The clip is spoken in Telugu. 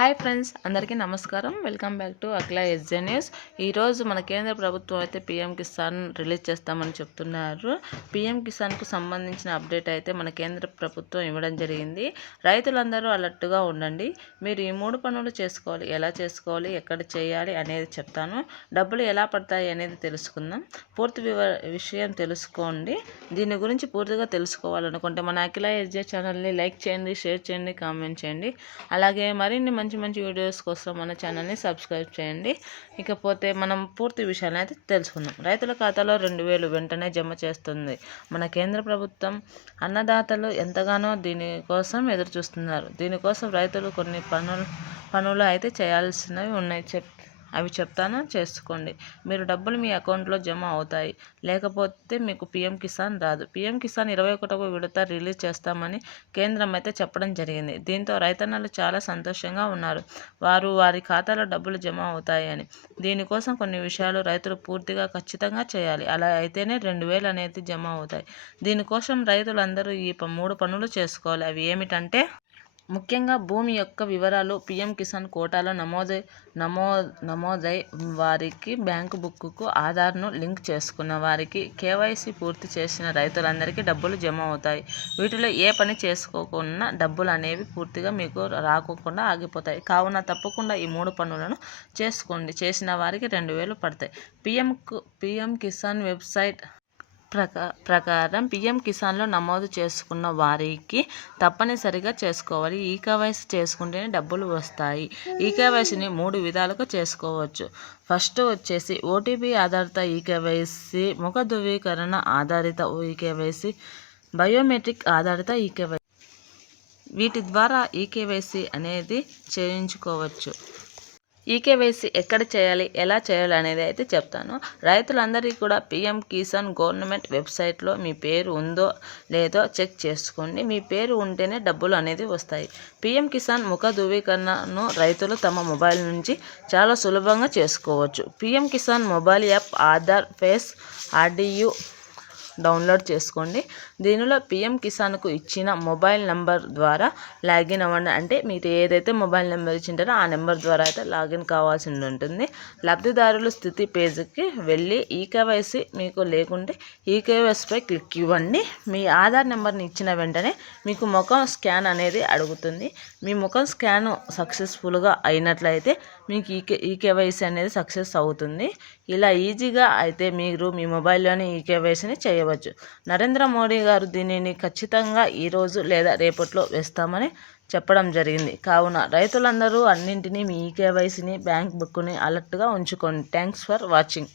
హాయ్ ఫ్రెండ్స్ అందరికీ నమస్కారం. Welcome back to Akhila SJ news. ఈరోజు మన కేంద్ర ప్రభుత్వం అయితే పీఎం కిసాన్ రిలీజ్ చేస్తామని చెప్తున్నారు. పీఎం కిసాన్కు సంబంధించిన అప్డేట్ అయితే మన కేంద్ర ప్రభుత్వం ఇవ్వడం జరిగింది. రైతులందరూ అలర్ట్గా ఉండండి. మీరు ఈ మూడు పనులు చేసుకోవాలి. ఎలా చేసుకోవాలి? ఎక్కడ చేయాలి? అనేది చెప్తాను. డబ్బులు ఎలా పడతాయి అనేది తెలుసుకుందాం. పూర్తి వివ విషయం తెలుసుకోండి. దీని గురించి పూర్తిగా తెలుసుకోవాలనుకుంటే మన అఖిల ఎస్జే ఛానల్ని లైక్ చేయండి షేర్ చేయండి కామెంట్ చేయండి. అలాగే మరిన్ని మంచి మంచి మంచి వీడియోస్ కోసం మన ఛానల్ని సబ్స్క్రైబ్ చేయండి. ఇకపోతే మనం పూర్తి విషయాన్ని అయితే తెలుసుకుందాం. రైతుల ఖాతాలో రెండు వేలు వెంటనే జమ చేస్తుంది. మన కేంద్ర ప్రభుత్వం అన్నదాతలు ఎంతగానో దీనికోసం ఎదురు చూస్తున్నారు దీనికోసం రైతులు కొన్ని పనులు పనులు అయితే చేయాల్సినవి ఉన్నాయి. చెప్ అవి చెప్తాను చేసుకోండి. మీరు డబ్బులు మీ అకౌంట్లో జమ అవుతాయి. లేకపోతే మీకు పిఎం కిసాన్ రాదు. పిఎం కిసాన్ ఇరవై ఒకటవ విడత రిలీజ్ చేస్తామని కేంద్రం అయితే చెప్పడం జరిగింది. దీంతో రైతన్నలు చాలా సంతోషంగా ఉన్నారు. వారు వారి ఖాతాలో డబ్బులు జమ అవుతాయని. దీనికోసం కొన్ని విషయాలు రైతులు పూర్తిగా ఖచ్చితంగా చేయాలి. అలా అయితేనే రెండు వేలు అనేది జమ అవుతాయి. దీనికోసం రైతులందరూ ఈ మూడు పనులు చేసుకోవాలి. అవి ఏమిటంటే ముఖ్యంగా భూమి యొక్క వివరాలు పీఎం కిసాన్ కోటాలో నమోదై నమో నమోదై వారికి బ్యాంకు బుక్కు ఆధార్ను లింక్ చేసుకున్న వారికి కేవైసీ పూర్తి చేసిన రైతులందరికీ డబ్బులు జమ అవుతాయి. వీటిలో ఏ పని చేసుకోకుండా డబ్బులు అనేవి పూర్తిగా మీకు రాకోకుండా ఆగిపోతాయి. కావున తప్పకుండా ఈ మూడు పనులను చేసుకోండి. చేసిన వారికి రెండు వేలు పడతాయి. పీఎం పీఎం కిసాన్ వెబ్సైట్ ప్రకా ప్రకారం పిఎం కిసాన్లో నమోదు చేసుకున్న వారికి తప్పనిసరిగా చేసుకోవాలి. ఈ కేవైసీ చేసుకుంటేనే డబ్బులు వస్తాయి. ఈ కేవైసీని మూడు విధాలుగా చేసుకోవచ్చు. ఫస్ట్ వచ్చేసి ఓటీపీ ఆధారిత ఈ కేవైసీ ముఖ ధృవీకరణ ఆధారిత ఈ కేవైసీ బయోమెట్రిక్ ఆధారిత ఈ వీటి ద్వారా ఈ కేవైసీ అనేది చేయించుకోవచ్చు. ఈకేవైసీ ఎక్కడ చేయాలి ఎలా చేయాలి అనేది అయితే చెప్తాను. రైతులందరికీ కూడా పిఎం కిసాన్ గవర్నమెంట్ వెబ్సైట్లో మీ పేరు ఉందో లేదో చెక్ చేసుకోండి. మీ పేరు ఉంటేనే డబ్బులు అనేది వస్తాయి. పిఎం కిసాన్ ముఖ ధృవీకరణను రైతులు తమ మొబైల్ నుంచి చాలా సులభంగా చేసుకోవచ్చు. PM Kisan mobile app Aadhaar face RD download చేసుకోండి. దీనిలో పిఎం కిసాన్కు ఇచ్చిన మొబైల్ నెంబర్ ద్వారా లాగిన్ అవ్వండి. అంటే మీరు ఏదైతే మొబైల్ నెంబర్ ఇచ్చింటారో ఆ నెంబర్ ద్వారా అయితే లాగిన్ కావాల్సి ఉంటుంది. లబ్ధిదారుల స్థితి పేజీకి వెళ్ళి ఈకేవైసీ మీకు లేకుంటే ఈకేవైసీపై క్లిక్ ఇవ్వండి. మీ ఆధార్ నెంబర్ని ఇచ్చిన వెంటనే మీకు ముఖం స్కాన్ అనేది అడుగుతుంది. మీ ముఖం స్కాన్ సక్సెస్ఫుల్గా అయినట్లయితే మీకు ఈకే ఈకేవైసీ అనేది సక్సెస్ అవుతుంది. ఇలా ఈజీగా అయితే మీరు మీ మొబైల్లోనే ఈకేవైసీని చేయవచ్చు. నరేంద్ర మోడీ గారు దీనిని ఖచ్చితంగా ఈరోజు లేదా రేపట్లో వేస్తామని చెప్పడం జరిగింది. కావున రైతులందరూ అన్నింటినీ మీ ఈకేవైసీని బ్యాంక్ బుక్ని అలర్ట్గా ఉంచుకోండి. Thanks for watching.